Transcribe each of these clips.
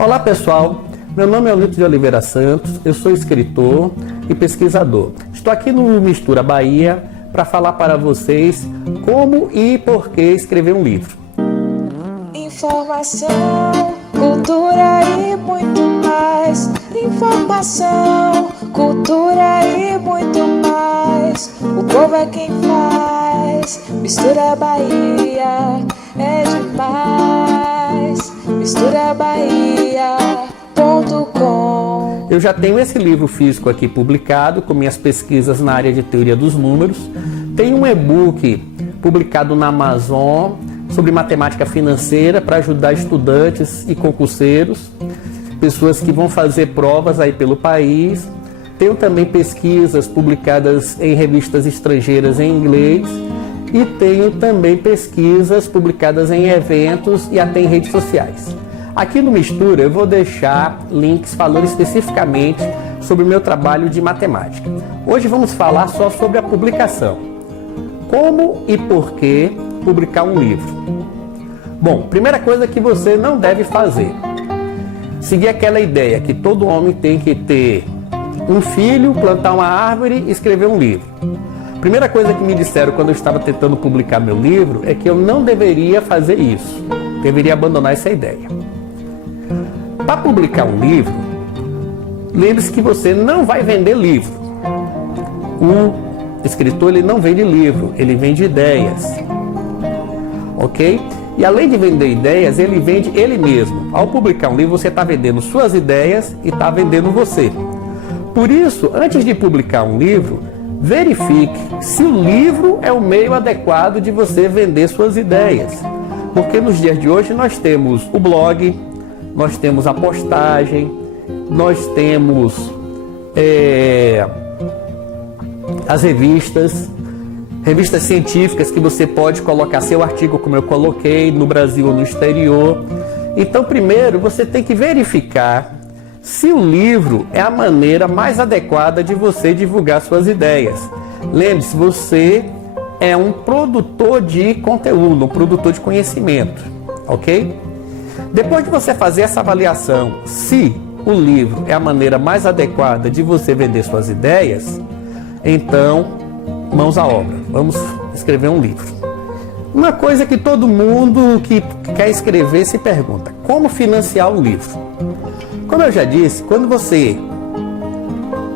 Olá pessoal, meu nome é Olito de Oliveira Santos, eu sou escritor e pesquisador. Estou aqui no Mistura Bahia para falar para vocês como e por que escrever um livro. Informação, cultura e muito mais. Informação, cultura e muito mais. O povo é quem faz. Mistura Bahia é demais. MisturaBahia.com. Eu já tenho esse livro físico aqui publicado com minhas pesquisas na área de teoria dos números. Tem um e-book publicado na Amazon sobre matemática financeira para ajudar estudantes e concurseiros, pessoas que vão fazer provas aí pelo país. Tenho também pesquisas publicadas em revistas estrangeiras em inglês e tenho também pesquisas publicadas em eventos e até em redes sociais. Aqui no Mistura eu vou deixar links falando especificamente sobre o meu trabalho de matemática. Hoje vamos falar só sobre a publicação. Como e por que publicar um livro? Bom, primeira coisa que você não deve fazer: seguir aquela ideia que todo homem tem que ter um filho, plantar uma árvore e escrever um livro. Primeira coisa que me disseram quando eu estava tentando publicar meu livro é que eu não deveria fazer isso. Deveria abandonar essa ideia. Para publicar um livro, lembre-se que você não vai vender livro. O escritor ele não vende livro, ele vende ideias. Ok? E além de vender ideias, ele vende ele mesmo. Ao publicar um livro, você está vendendo suas ideias e está vendendo você. Por isso, antes de publicar um livro, verifique se o livro é o meio adequado de você vender suas ideias. Porque nos dias de hoje nós temos o blog, nós temos a postagem, nós temos as revistas científicas que você pode colocar seu artigo, como eu coloquei, no Brasil ou no exterior. Então, primeiro, você tem que verificar se o livro é a maneira mais adequada de você divulgar suas ideias. Lembre-se, você é um produtor de conteúdo, um produtor de conhecimento, ok? Depois de você fazer essa avaliação, se o livro é a maneira mais adequada de você vender suas ideias, então, mãos à obra, vamos escrever um livro. Uma coisa que todo mundo que quer escrever se pergunta: como financiar um livro? Como eu já disse, quando você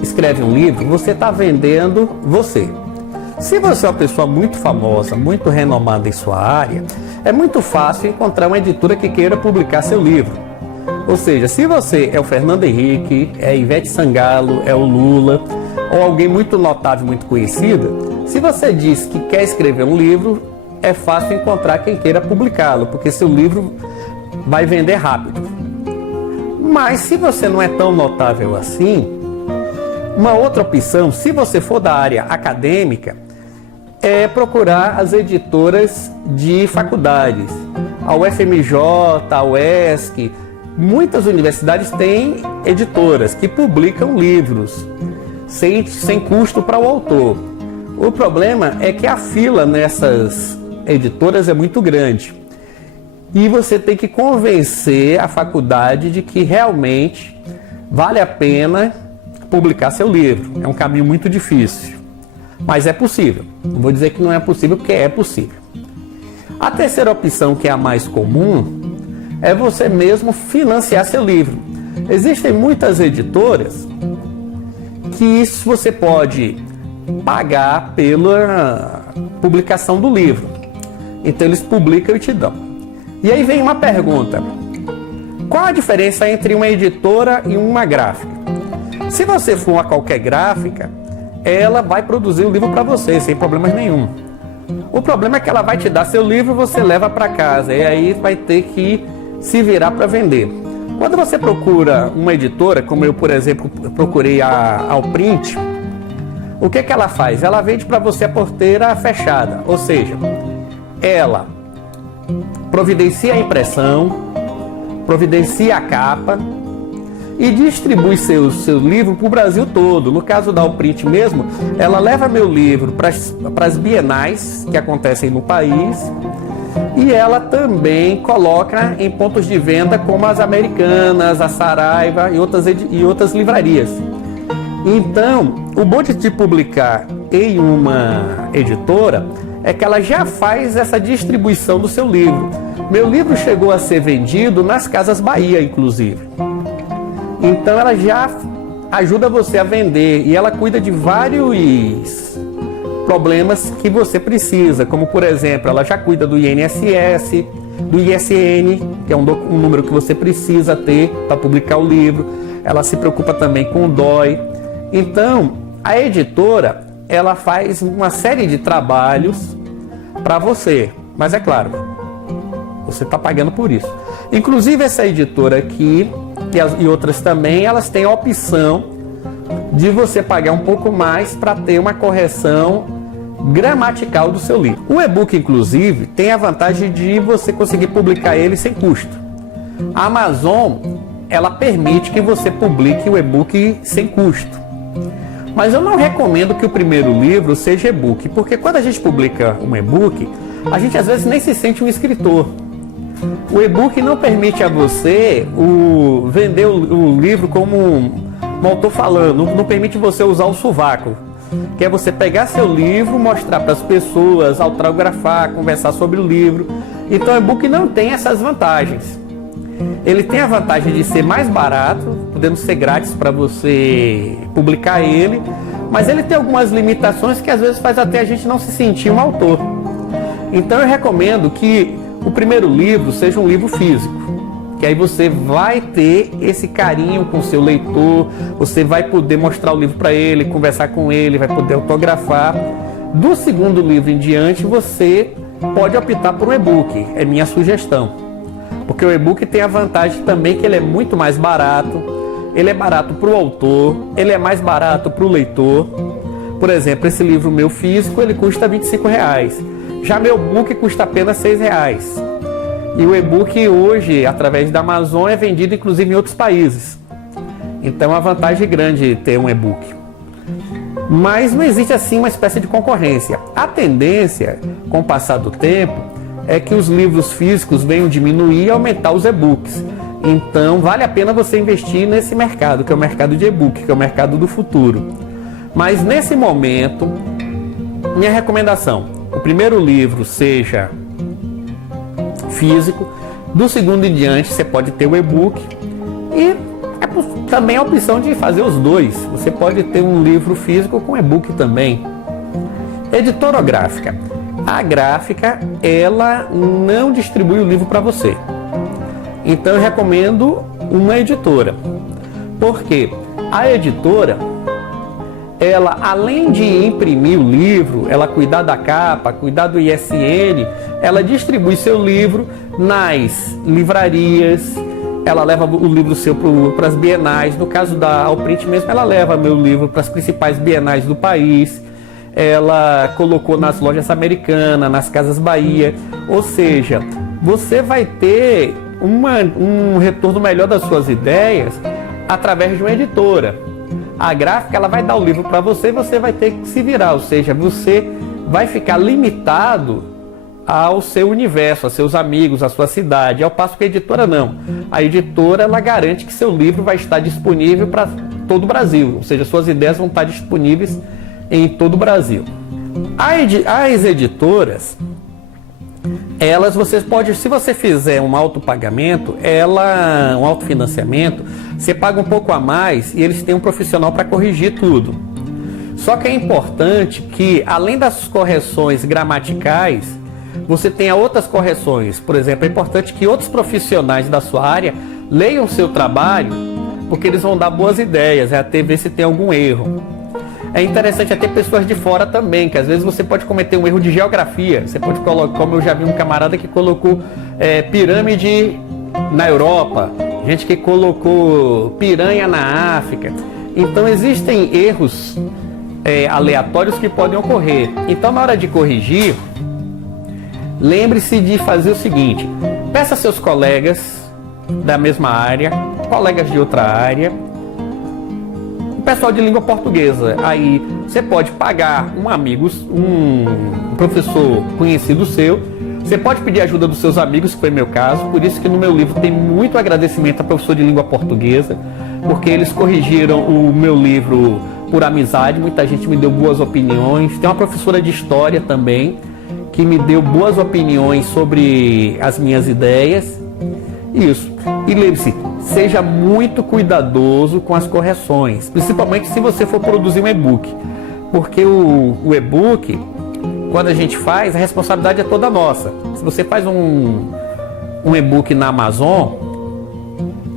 escreve um livro, você está vendendo você. Se você é uma pessoa muito famosa, muito renomada em sua área, é muito fácil encontrar uma editora que queira publicar seu livro. Ou seja, se você é o Fernando Henrique, é a Ivete Sangalo, é o Lula, ou alguém muito notável, muito conhecido, se você diz que quer escrever um livro, é fácil encontrar quem queira publicá-lo, porque seu livro vai vender rápido. Mas se você não é tão notável assim, uma outra opção, se você for da área acadêmica, é procurar as editoras de faculdades. A UFMJ, a UESC, muitas universidades têm editoras que publicam livros sem custo para o autor. O problema é que a fila nessas editoras é muito grande. E você tem que convencer a faculdade de que realmente vale a pena publicar seu livro. É um caminho muito difícil, mas é possível. Não vou dizer que não é possível, porque é possível. A terceira opção, que é a mais comum, é você mesmo financiar seu livro. Existem muitas editoras que você pode pagar pela publicação do livro. Então eles publicam e te dão. E aí vem uma pergunta: qual a diferença entre uma editora e uma gráfica? Se você for a qualquer gráfica, ela vai produzir o livro para você, sem problemas nenhum. O problema é que ela vai te dar seu livro e você leva para casa, e aí vai ter que se virar para vender. Quando você procura uma editora, como eu, por exemplo, procurei a Alprint, o que ela faz? Ela vende para você a porteira fechada, ou seja, ela providencia a impressão, providencia a capa e distribui seu livro para o Brasil todo. No caso da Alprint mesmo, ela leva meu livro para as bienais que acontecem no país E ela também coloca em pontos de venda como as Americanas, a Saraiva e outras livrarias. Então, o bom de publicar em uma editora é que ela já faz essa distribuição do seu livro. Meu livro chegou a ser vendido nas Casas Bahia, inclusive. Então ela já ajuda você a vender e ela cuida de vários problemas que você precisa, como por exemplo, ela já cuida do INSS, do ISN, que é um número que você precisa ter para publicar o livro. Ela se preocupa também com o DOI. Então, a editora, ela faz uma série de trabalhos para você, mas é claro, você está pagando por isso. Inclusive essa editora aqui e outras também, elas têm a opção de você pagar um pouco mais para ter uma correção gramatical do seu livro. O e-book, inclusive, tem a vantagem de você conseguir publicar ele sem custo. A Amazon, ela permite que você publique o e-book sem custo. Mas eu não recomendo que o primeiro livro seja e-book, porque quando a gente publica um e-book, a gente às vezes nem se sente um escritor. O e-book não permite a você vender o livro como um autor falando, não permite você usar o sovaco, que é você pegar seu livro, mostrar para as pessoas, autografar, conversar sobre o livro. Então o e-book não tem essas vantagens. Ele tem a vantagem de ser mais barato, podendo ser grátis para você publicar ele, mas ele tem algumas limitações que às vezes faz até a gente não se sentir um autor. Então eu recomendo que o primeiro livro seja um livro físico, que aí você vai ter esse carinho com o seu leitor, você vai poder mostrar o livro para ele, conversar com ele, vai poder autografar. Do segundo livro em diante, você pode optar por um e-book, é minha sugestão. Porque o e-book tem a vantagem também que ele é muito mais barato, ele é barato para o autor, ele é mais barato para o leitor. Por exemplo, esse livro meu físico, ele custa R$25. Já meu e-book custa apenas R$6. E o e-book hoje, através da Amazon, é vendido inclusive em outros países. Então é uma vantagem grande ter um e-book. Mas não existe assim uma espécie de concorrência. A tendência, com o passar do tempo, é que os livros físicos venham diminuir e aumentar os e-books. Então vale a pena você investir nesse mercado, que é o mercado de e-book, que é o mercado do futuro. Mas nesse momento, minha recomendação, o primeiro livro seja físico, do segundo em diante você pode ter o e-book e também a opção de fazer os dois. Você pode ter um livro físico com e-book também. Editora ou gráfica? A gráfica, ela não distribui o livro para você. Então eu recomendo uma editora. Porque a editora, ela além de imprimir o livro, ela cuidar da capa, cuidar do ISN, ela distribui seu livro nas livrarias, ela leva o livro seu para as bienais. No caso da Alprint mesmo, ela leva meu livro para as principais bienais do país. Ela colocou nas lojas Americanas, nas Casas Bahia. Ou seja, você vai ter um retorno melhor das suas ideias através de uma editora. A gráfica, ela vai dar o livro para você e você vai ter que se virar. Ou seja, você vai ficar limitado ao seu universo, a seus amigos, à sua cidade. Ao passo que a editora não. A editora, ela garante que seu livro vai estar disponível para todo o Brasil. Ou seja, suas ideias vão estar disponíveis em todo o Brasil. As editoras, elas, você pode, se você fizer um autopagamento, um autofinanciamento, você paga um pouco a mais e eles têm um profissional para corrigir tudo. Só que é importante que, além das correções gramaticais, você tenha outras correções. Por exemplo, é importante que outros profissionais da sua área leiam o seu trabalho, porque eles vão dar boas ideias, até ver se tem algum erro. É interessante até pessoas de fora também, que às vezes você pode cometer um erro de geografia. Você pode colocar, como eu já vi um camarada que colocou pirâmide na Europa, gente que colocou piranha na África. Então existem erros aleatórios que podem ocorrer. Então na hora de corrigir, lembre-se de fazer o seguinte: peça a seus colegas da mesma área, colegas de outra área, pessoal de língua portuguesa. Aí você pode pagar um amigo, um professor conhecido seu. Você pode pedir ajuda dos seus amigos, que foi meu caso, por isso que no meu livro tem muito agradecimento a professor de língua portuguesa, porque eles corrigiram o meu livro por amizade, muita gente me deu boas opiniões. Tem uma professora de história também, que me deu boas opiniões sobre as minhas ideias. Isso. E lembre-se, seja muito cuidadoso com as correções, principalmente se você for produzir um e-book, porque o e-book, quando a gente faz, a responsabilidade é toda nossa. Se você faz um e-book na Amazon,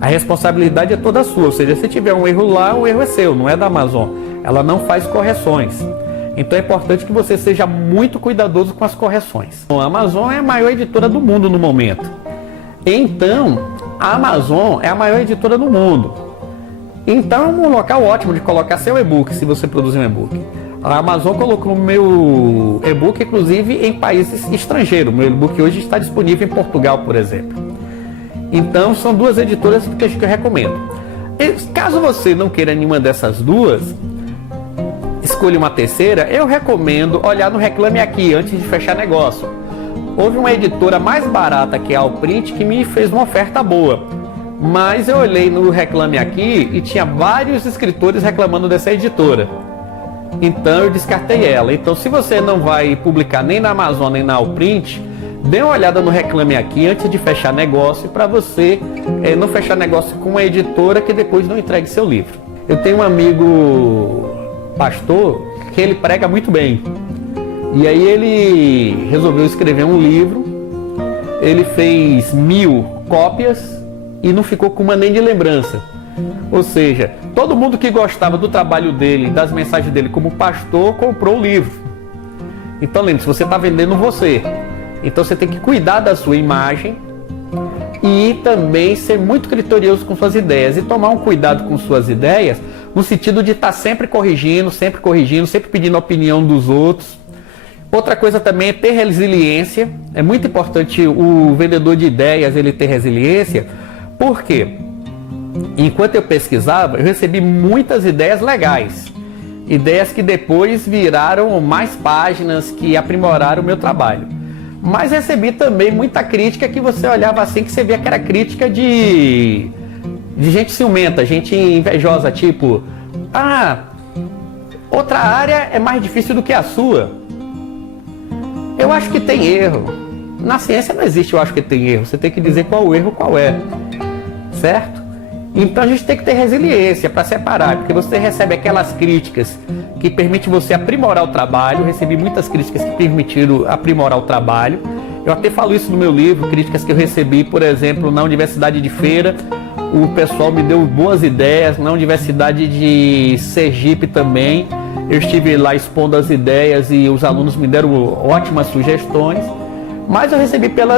a responsabilidade é toda sua. Ou seja, se tiver um erro lá, o erro é seu, não é da Amazon. Ela não faz correções. Então é importante que você seja muito cuidadoso com as correções. A Amazon é a maior editora do mundo no momento. Então, a Amazon é a maior editora do mundo. Então é um local ótimo de colocar seu e-book, se você produzir um e-book. A Amazon colocou o meu e-book, inclusive, em países estrangeiros. O meu e-book hoje está disponível em Portugal, por exemplo. Então, são duas editoras que eu recomendo. E, caso você não queira nenhuma dessas duas, escolha uma terceira, eu recomendo olhar no Reclame Aqui, antes de fechar negócio. Houve uma editora mais barata que a Alprint que me fez uma oferta boa. Mas eu olhei no Reclame Aqui e tinha vários escritores reclamando dessa editora. Então eu descartei ela. Então, se você não vai publicar nem na Amazon nem na Alprint, dê uma olhada no Reclame Aqui antes de fechar negócio, para você não fechar negócio com uma editora que depois não entregue seu livro. Eu tenho um amigo pastor que ele prega muito bem. E aí ele resolveu escrever um livro. Ele fez 1000 cópias e não ficou com uma nem de lembrança. Ou seja, todo mundo que gostava do trabalho dele, das mensagens dele como pastor, comprou o livro. Então lembre-se, você está vendendo você. Então você tem que cuidar da sua imagem e também ser muito criterioso com suas ideias. E tomar um cuidado com suas ideias no sentido de estar sempre corrigindo, sempre pedindo a opinião dos outros. Outra coisa também é ter resiliência. É muito importante o vendedor de ideias ele ter resiliência. Por quê? Enquanto eu pesquisava, eu recebi muitas ideias legais. Ideias que depois viraram mais páginas, que aprimoraram o meu trabalho. Mas recebi também muita crítica que você olhava assim, que você via que era crítica de gente ciumenta, gente invejosa, tipo, outra área é mais difícil do que a sua. Eu acho que tem erro. Na ciência não existe eu acho que tem erro. Você tem que dizer qual o erro, qual é. Certo? Então a gente tem que ter resiliência para separar, porque você recebe aquelas críticas que permitem você aprimorar o trabalho. Eu recebi muitas críticas que permitiram aprimorar o trabalho. Eu até falo isso no meu livro, críticas que eu recebi, por exemplo, na Universidade de Feira. O pessoal me deu boas ideias, na Universidade de Sergipe também. Eu estive lá expondo as ideias e os alunos me deram ótimas sugestões. Mas eu recebi pela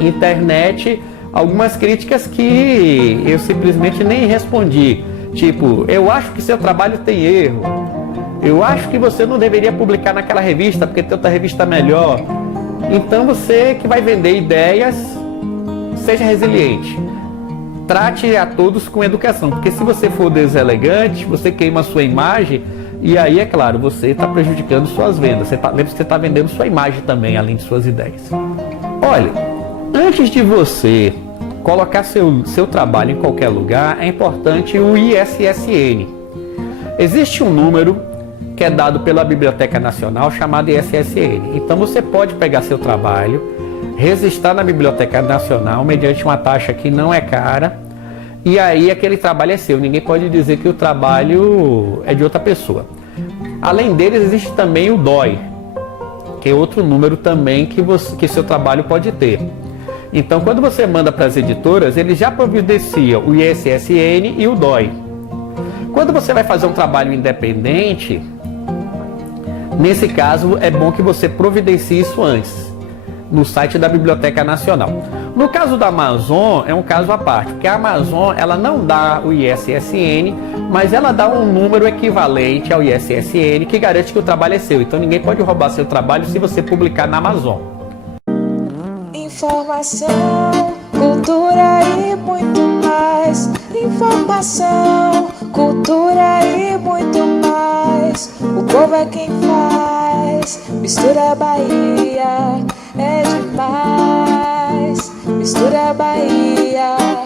internet algumas críticas que eu simplesmente nem respondi. Tipo, eu acho que seu trabalho tem erro. Eu acho que você não deveria publicar naquela revista, porque tem outra revista melhor. Então você que vai vender ideias, seja resiliente. Trate a todos com educação, porque se você for deselegante, você queima a sua imagem e aí, é claro, você está prejudicando suas vendas. Lembra que você está vendendo sua imagem também, além de suas ideias. Olha, antes de você colocar seu trabalho em qualquer lugar, é importante o ISSN. Existe um número que é dado pela Biblioteca Nacional chamado ISSN. Então você pode pegar seu trabalho, registrar na Biblioteca Nacional mediante uma taxa que não é cara, e aí aquele trabalho é seu. Ninguém pode dizer que o trabalho é de outra pessoa. Além deles, existe também o DOI, que é outro número também que seu trabalho pode ter. Então, quando você manda para as editoras, eles já providenciam o ISSN e o DOI. Quando você vai fazer um trabalho independente, nesse caso, é bom que você providencie isso antes, no site da Biblioteca Nacional. No caso da Amazon, é um caso à parte, porque a Amazon ela não dá o ISSN, mas ela dá um número equivalente ao ISSN que garante que o trabalho é seu. Então ninguém pode roubar seu trabalho se você publicar na Amazon. Informação, cultura e muito mais. Informação, cultura e muito mais. O povo é quem faz. demais. Mistura Bahia é demais. Mistura Bahia.